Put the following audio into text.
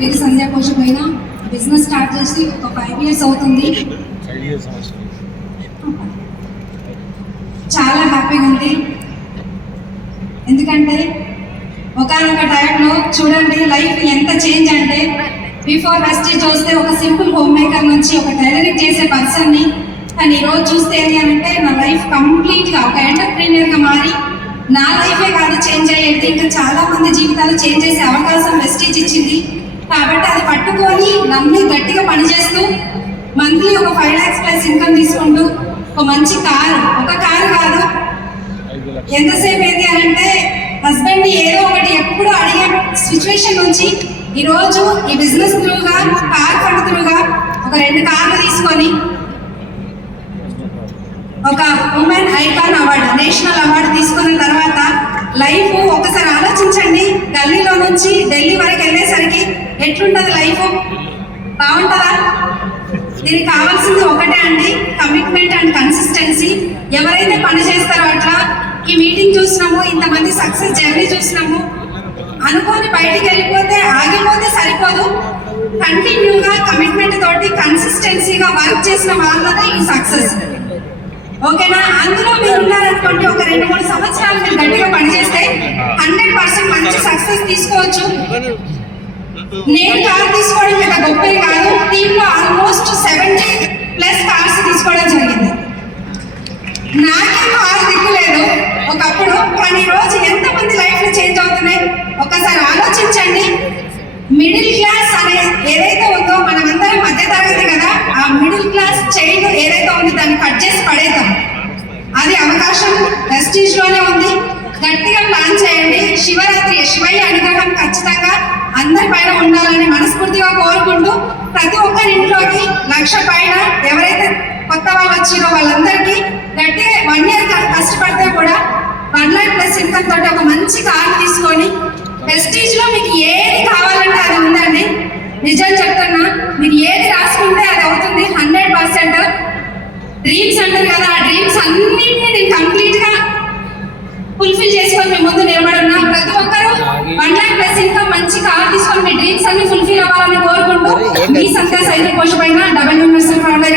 పేరు సంధ్యా కోశమైన business start చేసి ఒక ఫైవ్ ఇయర్స్ అవుతుంది. చాలా హ్యాపీగా ఉంది. ఎందుకంటే ఒకనొక టైంలో చూడండి లైఫ్ ఎంత చేంజ్ అంటే బిఫోర్ ఫస్ట్ చూస్తే ఒక సింపుల్ హోమ్ మేకర్ నుంచి ఒక టైలరింగ్ చేసే పర్సన్ని కానీ ఈరోజు చూస్తే ఏంటి అంటే నా లైఫ్ కంప్లీట్గా ఒక ఎంటర్ప్రీనియర్గా మారి నా లైఫే కాదు చేంజ్ అయ్యేది. ఇంకా చాలా మంది జీవితాలు చేంజ్ చేసే అవకాశం కాబట్టి అది పట్టుకొని నమ్మి గట్టిగా పనిచేస్తూ మంత్లీ ఒక ఫైవ్ ల్యాక్స్ ప్లస్ ఇన్కమ్ తీసుకుంటూ ఒక మంచి కారు ఒక కారు కాదు. ఎంతసేపు ఏంటి అని అంటే హస్బెండ్ ఏదో ఒకటి ఎప్పుడు అడిగే సిచ్యువేషన్ నుంచి ఈ రోజు ఈ బిజినెస్ త్రూగా కార్ ఫండ్ త్రూగా ఒక రెండు కార్లు తీసుకొని ఒక women icon award national award తీసుకున్న తర్వాత లైఫ్ ఒకసారి ఆలోచించండి. గల్లీలో నుంచి ఢిల్లీ వరకు వెళ్ళేసరికి ఎట్లుంటది లైఫ్? బాగుంటుందా? దీనికి కావాల్సింది ఒకటే అండి కమిట్మెంట్ అండ్ కన్సిస్టెన్సీ ఎవరైతే పని చేస్తారో అట్లా ఈ మీటింగ్ చూసినాము ఇంతమంది సక్సెస్ జర్నీ చూసినాము. అనుకోని బయటికి వెళ్ళిపోతే ఆగిపోతే సరిపోదు. కంటిన్యూగా కమిట్మెంట్ తోటి కన్సిస్టెన్సీగా వర్క్ చేసిన వాళ్ళదే ఈ సక్సెస్ ఓకేనా? అందులో మీరు ఉన్నారనుకోండి ఒక రెండు మూడు సంవత్సరాలు మీరు గట్టిగా పనిచేస్తే హండ్రెడ్ పర్సెంట్ మంచి సక్సెస్ తీసుకోవచ్చు. నేను కార్ తీసుకోవడం పెద్ద గొప్పది కాదు. టీంలో ఆల్మోస్ట్ సెవెంటీ ప్లస్ కార్స్ తీసుకోవడం జరిగింది నాకే కార్ దిక్కులేదు ఒకప్పుడు కానీ ఈ రోజు ఎంతమంది లైఫ్ చేంజ్ అవుతున్నాయి ఒకసారి ఆలోచించండి మిడిల్ క్లాస్ అనే ఏదైతే ఉందో మనమందరం మధ్య తరగతి కదా ఆ మిడిల్ క్లాస్ చైల్డ్ ఏదైతే ఉందో దాన్ని కట్ చేసి పడేద్దాం. అది అవకాశం వెస్టీజ్లోనే ఉంది. గట్టిగా ప్లాన్ చేయండి. శివరాత్రి శివయ్య అనుగ్రహం ఖచ్చితంగా అందరి పైన ఉండాలని మనస్ఫూర్తిగా కోరుకుంటూ ప్రతి ఒక్కరి ఇంట్లోకి లక్ష పైన ఎవరైతే కొత్త వాళ్ళు వచ్చిరో వాళ్ళందరికీ గట్టిగా వన్ ఇయర్ కష్టపడితే కూడా వన్ లాక్ ప్లస్ ఇన్కమ్ తోటి ఒక మంచి కార్ తీసుకొని ప్రెస్టీజ్లో మీకు ఏది కావాలంటే అది ఉందండి నిజం చెప్తున్నా మీరు ఏది రాసుకుంటే అది అవుతుంది హండ్రెడ్ పర్సెంట్ డ్రీమ్స్ అంటారు కదా ఆ డ్రీమ్స్ అన్నింటినీ నేను కంప్లీట్గా ఫుల్ఫిల్ చేసుకొని మీ ముందు నిలబడున్నా ప్రతి ఒక్కరూ వన్ లాక్ ప్లస్ ఇంకా మంచి కార్ తీసుకొని మీ డ్రీమ్స్ అన్ని ఫుల్ఫిల్ అవ్వాలని కోరుకుంటూ మీ సంఖ్య సైనిక కోశమైన డబల్ యూనివర్సల్ ఫౌండర్